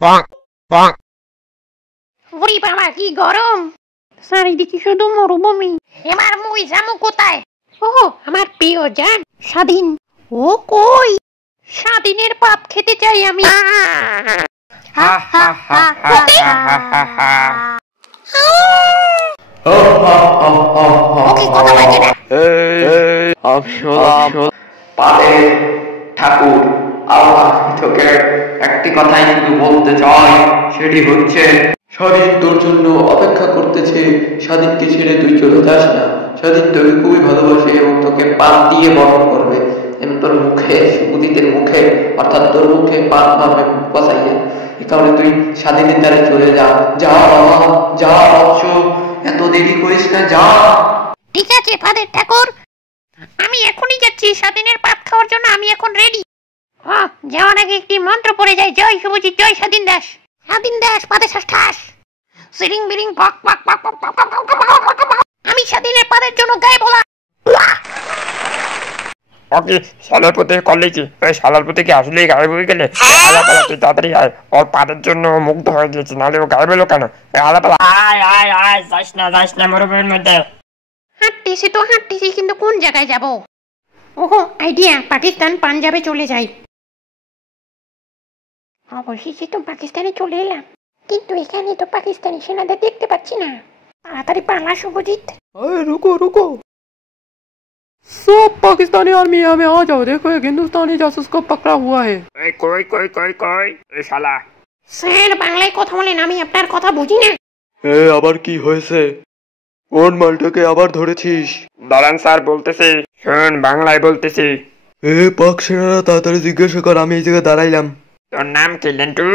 bonk, bonk. ওরে বাবা কি গরম, চারিদিকে শুধু মরুভূমি। এবার মুই যামু কোথায়? ও আমার প্রিয় জান স্বাধীন। ও কই? স্বাধীনের পাত খেতে চাই আমি। Ha ha ha ha ha ha ha ha. ওকে কথা বলছে না। আমি হলাম পাদের ঠাকুর। আল্লাহ তোকে একটি কথাই শুধু বলতে চাই, সেটি হচ্ছে স্বাধীন তোর জন্য অপেক্ষা করতেছে। স্বাধীনকে ছেড়ে তুই চলে যাস না। স্বাধীন তোকে খুবই ভালোবাসে এবং তোকে পাত দিয়ে বরণ করবে এবং তোর মুখে, সুবুদিতের মুখে, অর্থাৎ তোর মুখে পাত মারবে বসাইলে। এ কারণে তুই স্বাধীনের দ্বারা চলে যা। যা বাবা, যা বৎস, এত দেরি করিস না, যা। ঠিক আছে ফাদের ঠাকুর, আমি এখনই যাচ্ছি স্বাধীনের পাত খাওয়ার জন্য। আমি এখন রেডি। যাওয়ার আগে একটি মন্ত্র পড়ে যায়। জয় শুভজিৎ, জয় স্বাধীন দাস। স্বাধীন দাস পাদে ঠাস সিরিং বিরিং পক পক পক পক পক পক পক পক পক। আমি স্বাধীনের পাদের জন্য গায়ে বলা। ওকে শালার পথে কলেজে ওই শালার পথে কি আসলেই গায়েব হয়ে গেলে? আলাপালা তুই তাড়াতাড়ি আয়, ওর পাদের জন্য মুগ্ধ হয়ে গেছে, নাহলে ও গায়েব হলো কেন? আলাপালা আয় আয় আয়, যাস না মরুভূমির মধ্যে। হাঁটতেছি কিন্তু কোন জায়গায় যাব? ওহো আইডিয়া, পাকিস্তান পাঞ্জাবে চলে যাই। অবশেষে তো পাকিস্তানে চলে এলাম, কিন্তু এখানে তো পাকিস্তানি সেনাদের দেখতে পাচ্ছি না। তাড়াতাড়ি পালা শুভজিৎ। रुको रुको, सब पाकिस्तानी आर्मी हमें आ जाओ। देखो एक हिंदुस्तानी जासूस को पकड़ा हुआ है। কই এই শালা। স্যার বাংলায় কথা বলেন, আমি আপনার কথা বুঝি না। আবার কি হয়েছে? কোন মালটাকে আবার ধরেছিস? দাঁড়ান স্যার, বলতেছি শোন, বাংলায় বলতেছি। পাক সেনারা তাড়াতাড়ি জিজ্ঞাসা কর, আমি এই জায়গায় দাঁড়াইলাম। তোর নাম কি লেন্টু?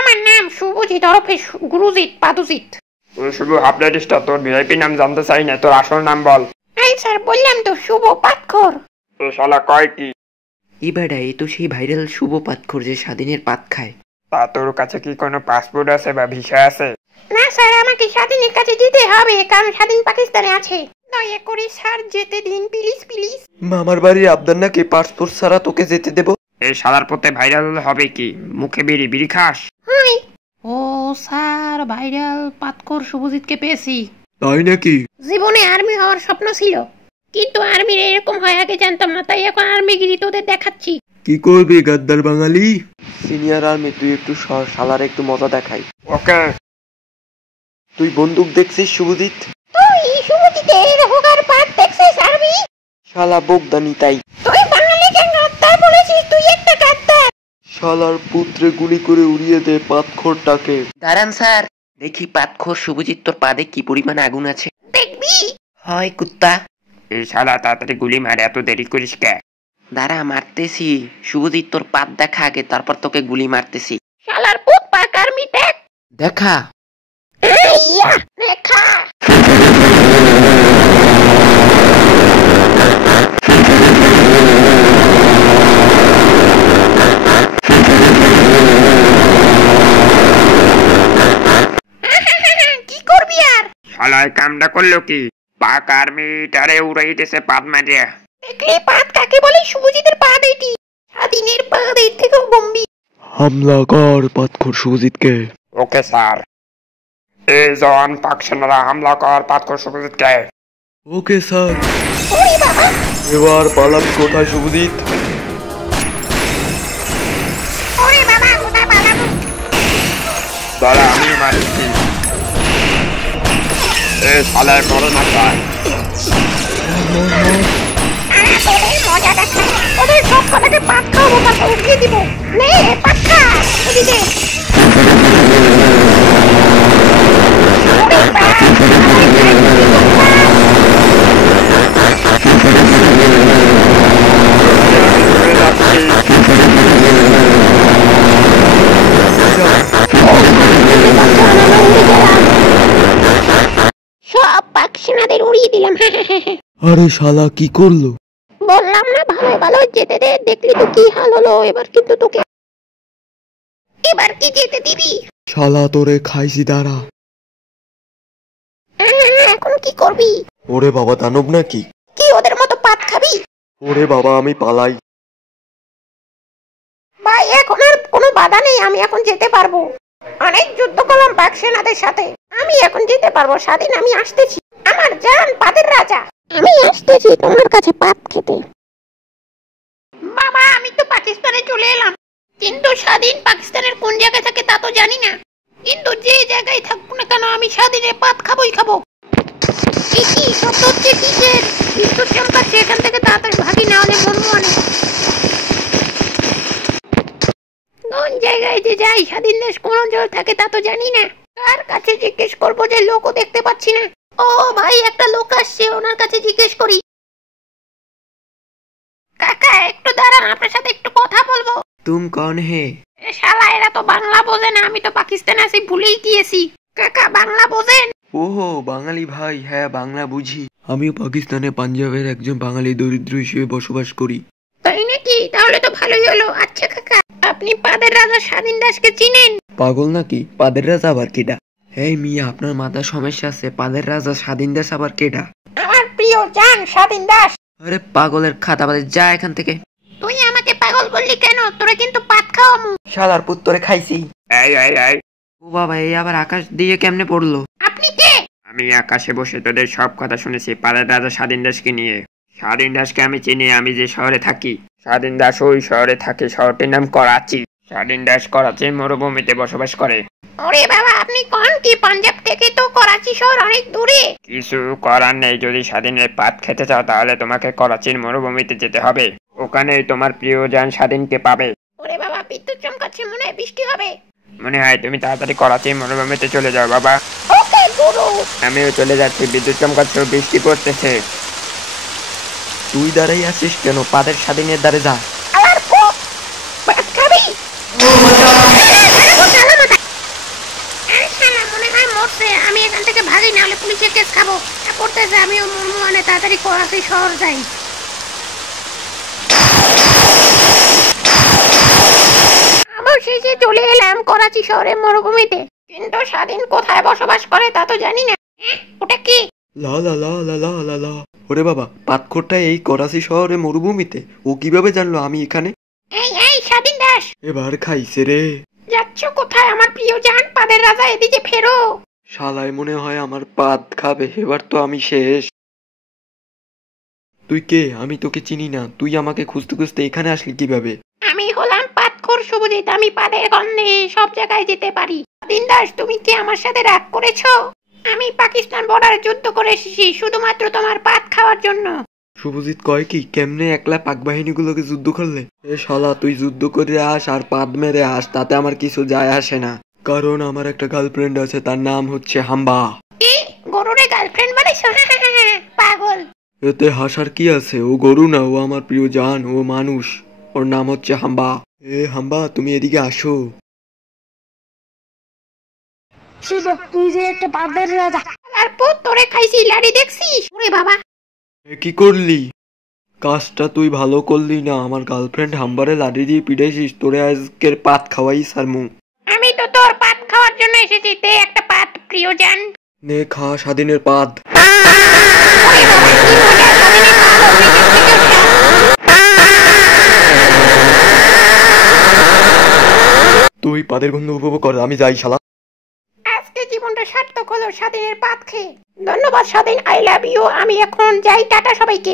আমার নাম শুভজিৎ ওরফে গুরুজিৎ পাদুজিৎ। তুই শুধু আপডেটিসটা, তোর ভিআইপি নাম জানতে চাই না, তোর আসল নাম বল। এই স্যার বললাম তো, শুভ পাতখোর। তো শালা কয় কি? এবারে এই তো সেই ভাইরাল শুভ পাতখোর যে স্বাধীনের পাত খায়। তা তোর কাছে কি কোনো পাসপোর্ট আছে বা ভিসা আছে? না স্যার, আমাকে স্বাধীনের কাছে যেতে হবে, কারণ স্বাধীন পাকিস্তানে আছে। দয়া করে স্যার যেতে দিন প্লিজ প্লিজ। মামার বাড়ির আবদার নাকি পাসপোর্ট ছাড়া তোকে যেতে দেব? এই শালার পথে ভাইরাল হবে কি? মুখে বিড়ি খাস? ও স্যার, ভাইরাল পাতখোর শুভজিৎকে পেয়েছি। তাই নাকি? জীবনে আর্মি হওয়ার স্বপ্ন ছিল, কিন্তু আর্মির এরকম হয় আগে জানতাম না, তাই এখন আর্মিগিরি তোদের দেখাচ্ছি। কি করবি গাদ্দার বাঙালি? সিনিয়র আর্মি, তুই একটু শালার একটু মজা দেখাই। ওকে। তুই বন্দুক দেখছিস শুভজিৎ? তুই শুভজিতের হোগার পাত দেখছিস আর্মি? শালা বোকদানি তাই। তুই বাঙালিকে গাদ্দার বলেছিস, তুই একটা গাদ্দার। শালার পুত্রে গুলি করে উড়িয়ে দে পাতখোরটাকে। দাঁড়ান স্যার, দেখি পাতখোর শুভজিৎ তোর পাদে কি পরিমাণ আগুন আছে। দেখবি? হয় কুত্তা। এই শালা তাড়াতাড়ি গুলি মারে, এত দেরি করিস কে? দাঁড়া মারতেছি, শুভজিৎ তোর পাত দেখা আগে, তারপর তোকে গুলি মারতেছি। শালার পুত পাক আর্মি দেখ। দেখা। ইয়া দেখা। কি করবি আর? শালা এই কামটা করলো কি? পাক আর্মিটারে উড়াই দিছে পাদ মারিয়া। দেখলি পাত কাকে বলে? শুভজিতের পাত এটি, স্বাধীনের পাত এর থেকেও গম্ভীর। হামলা কর পাতখোর শুভজিৎকে। Okay sir. এই জওয়ান পাক সেনারা হামলা কর পাতখোর শুভজিৎকে। Okay sir. ওরে বাবা, এবার পালাবি কোথায় শুভজিৎ? ওরে বাবা, কোথায় পালাবো? দাঁড়া আমি মারছি। এই শালায় মরে না চায়। তোদের মজা দেখা, ওদের সব কটাকে পাত খাওয়াবো, তারপর উঠিয়ে দিব। নে পাত খা ওদিকে। সব পাক সেনাদের উড়িয়ে দিলাম। আরে শালা কি করলো? বললাম না ভালো ভালো যেতে দে, দেখলি তো কি হাল হলো। এবার কিন্তু তোকে, এবার কি যেতে দিবি? শালা তোরে খাইছি, দাঁড়া। এখন কি করবি? ওরে বাবা, দানব নাকি? কি ওদের মতো পাত খাবি? ওরে বাবা, আমি পালাই। ভাই এখন আর কোনো বাধা নেই, আমি এখন যেতে পারবো। অনেক যুদ্ধ করলাম পাক সেনাদের সাথে, আমি এখন যেতে পারবো। স্বাধীন, আমি আসতেছি। আমার জান পাদের রাজা, আমি আসতেছি তোমার কাছে পাত খেতে। বাবা, আমি তো পাকিস্তানে চলে এলাম, কিন্তু স্বাধীন পাকিস্তানের কোন জায়গায় থাকে তা তো জানি না। কিন্তু যে জায়গায় থাকুক না কেন, আমি স্বাধীনের পাত খাবোই খাবো। কি শব্দ হচ্ছে? কিসের বিদ্যুৎ চমকাচ্ছে? এখান থেকে তাড়াতাড়ি ভাগি, না হলে মনমু অনেক। কোন জায়গায় যে যাই, স্বাধীন দেশ কোন অঞ্চলে থাকে তা তো জানি না। কার কাছে জিজ্ঞেস করবো যে লোকও দেখতে পাচ্ছি না। ও ভাই, একটা লোক আসছে, ওনার কাছে জিজ্ঞেস করি। কাকা একটু দাঁড়ান, আপনার সাথে একটু কথা বলবো। তুম কন হে? এ শালা, এরা তো বাংলা বোঝে না। আমি তো পাকিস্তানে আছি, ভুলেই গিয়েছি। কাকা বাংলা বোঝেন? ওহো, বাঙালি ভাই, হ্যাঁ বাংলা বুঝি। আমিও পাকিস্তানে পাঞ্জাবের একজন বাঙালি দরিদ্র হিসেবে বসবাস করি। তাই নাকি? তাহলে তো ভালোই হলো। আচ্ছা কাকা, আপনি পাদের রাজা স্বাধীন দাসকে চিনেন? পাগল নাকি? পাদের রাজা আবার কেডা? এই মিয়া, আপনার মাথার সমস্যা আছে। পাদের রাজা স্বাধীন দাস আবার কেডা? আমার প্রিয় জান স্বাধীন দাস। আরে পাগলের খাতাবাদে, যা এখান থেকে। তুই আমাকে পাগল বললি কেন? তোরে কিন্তু পাত খাওয়ামু। শালার পুত্তরে খাইছি। এই ও বাবা, এই আবার আকাশ দিয়ে কেমনে পড়লো? আপনি কে? আমি আকাশে বসে তোদের সব কথা শুনেছি পাদের রাজা স্বাধীন দাসকে নিয়ে। স্বাধীন দাসকে আমি চিনি, আমি যে শহরে থাকি। স্বাধীন দাস ওই শহরে থাকে, শহরটির নাম করাচি। স্বাধীন দাস করাচির মরুভূমিতে বসবাস করে। ওরে বাবা, আপনি কোন কি? পাঞ্জাব থেকে তো করাচি শহর অনেক দূরে। কিছু করার নেই, যদি স্বাধীনের পাত খেতে চাও তাহলে তোমাকে করাচির মরুভূমিতে যেতে হবে। ওখানেই তোমার প্রিয়জন স্বাধীনকে পাবে। ওরে বাবা, বিদ্যুৎ চমকাচ্ছে, মনে হয় বৃষ্টি হবে। মনে হয় তুমি তাড়াতাড়ি করাচির মরুভূমিতে চলে যাও বাবা। ওকে গুরু। আমিও চলে যাচ্ছি, বিদ্যুৎ চমকাচ্ছে, বৃষ্টি পড়তেছে। তুই দাঁড়াই আছিস কেন? পাদের স্বাধীনের দ্বারে যা। আমার পুত পাত খাবি? আরে শালা, মনে হয় মরছে। আমি এখান থেকে ভাগি, না হলে পুলিশে কেস খাবো। পড়তেছে, আমিও মরমু, মানে তাড়াতাড়ি করাচি শহর যাই। অবশেষে চলে এলাম করাচি শহরের মরুভূমিতে, কিন্তু স্বাধীন কোথায় বসবাস করে তা তো জানি না। ওটা কি? লা লা লা লা লা লা লা। ওরে বাবা, পাতখোরটা এই করাচি শহরে মরুভূমিতে। ও কিভাবে জানলো আমি এখানে? এই স্বাধীন দাস, এবার খাইছে রে। যাচ্ছ কোথায় আমার প্রিয় জান পাদের রাজা? এদিকে ফেরো। শালায় মনে হয় আমার পাত খাবে। এবার তো আমি শেষ। তুই কে? আমি তোকে চিনি না। তুই আমাকে খুঁজতে খুঁজতে এখানে আসলি কিভাবে? আমি হলাম পাতখোর শুভজিৎ। আমি পাদের গন্ধে সব জায়গায় যেতে পারি। স্বাধীন দাস, তুমি কি আমার সাথে রাগ করেছো? আমি পাকিস্তান বর্ডারে যুদ্ধ করে এসেছি শুধুমাত্র তোমার পাত খাওয়ার জন্য। শুভজিৎ কয় কি? কেমনে একলা পাক বাহিনীগুলোকে যুদ্ধ করলে? এ শালা, তুই যুদ্ধ করে আস আর পাদ মেরে আস, তাতে আমার কিছু যায় আসে না। কারণ আমার একটা গার্লফ্রেন্ড আছে, তার নাম হচ্ছে হাম্বা। কি গরুরে গার্লফ্রেন্ড বানাইছো? পাগল। এতে হাসার কি আছে? ও গরু না, ও আমার প্রিয় জান, ও মানুষ। ওর নাম হচ্ছে হাম্বা। এ হাম্বা, তুমি এদিকে আসো। তুই যে একটা পাদের রাজা। আর পুত, তোরে খাইছি লাড়ি দেখছিস? ওরে বাবা, এ কি করলি? কাজটা তুই ভালো করলি না। আমার গার্লফ্রেন্ড হাম্বারে লাঠি দিয়ে পিটাইছিস। তোরে আজকের পাত খাওয়াই সারমু। আমি তো তোর পাত খাওয়ার জন্য এসেছি। তে একটা পাত প্রিয় জান। নে খা স্বাধীনের পাত। ওরে বাবা, কি মজা! স্বাধীনের পাত ওর নিজের থেকেও স্বাদ। তুই পাদের গন্ধ উপভোগ কর, আমি যাই শালা। আজকে জীবনটা সার্থক হলো স্বাধীনের পাত খেয়ে। ধন্যবাদ স্বাধীন, আই লাভ ইউ। আমি এখন যাই, টাটা সবাইকে।